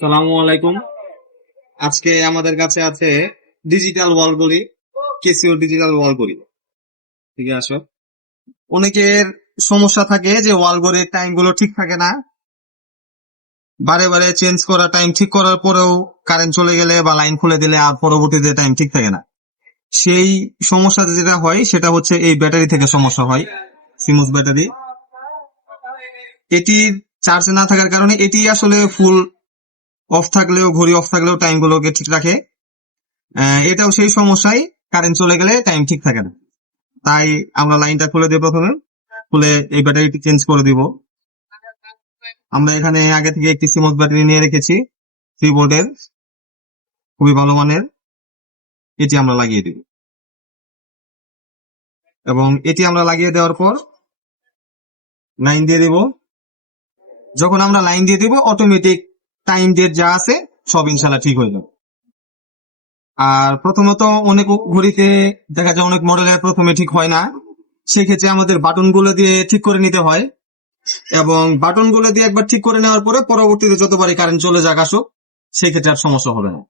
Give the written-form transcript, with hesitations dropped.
সালামু আলাইকুম। আজকে আমাদের কাছে আছে ডিজিটাল ওয়াল ঘড়ি, কেসিও ডিজিটাল ওয়াল ঘড়ি। ঠিক আছে, অনেকের সমস্যা থাকে যে ওয়াল ঘড়ির টাইম গুলো ঠিক থাকে না, বারে বারে চেঞ্জ করা, টাইম ঠিক করার পরেও কারেন্ট চলে গেলে বা লাইন খুলে দিলে আর পরবর্তীতে টাইম ঠিক থাকে না। সেই সমস্যাতে যেটা হয় সেটা হচ্ছে এই ব্যাটারি থেকে সমস্যা হয়, সিমুস ব্যাটারি। এটির চার্জ না থাকার কারণে এটি আসলে ফুল অফ থাকলেও, ঘড়ি অফ থাকলেও টাইম গুলোকে ঠিক রাখে। এটাও সেই সমস্যায়, কারেন্ট চলে গেলে টাইম ঠিক থাকে না। তাই আমরা লাইনটা খুলে দিব, প্রথমে খুলে এই ব্যাটারিটি চেঞ্জ করে দিব। আমরা এখানে আগে থেকে একটি সিমন্স ব্যাটারি নিয়ে রেখেছি 3 ভোল্টের, খুবই ভালো মানের। এটি আমরা লাগিয়ে দিব এবং এটি আমরা লাগিয়ে দেওয়ার পর লাইন দিয়ে দিব। যখন আমরা লাইন দিয়ে দিব অটোমেটিক টাইম ডেট যা আছে সব ইনশাল্লাহ ঠিক হয়ে যাবে। আর প্রথমত অনেক ঘড়িতে দেখা যায় অনেক মডেলের প্রথমে ঠিক হয় না, সেক্ষেত্রে আমাদের বাটন গুলো দিয়ে ঠিক করে নিতে হয় এবং বাটন গুলো দিয়ে একবার ঠিক করে নেওয়ার পরে পরবর্তীতে যতবারই কারেন্ট চলে যাক আসুক, সেক্ষেত্রে আর সমস্যা হবে না।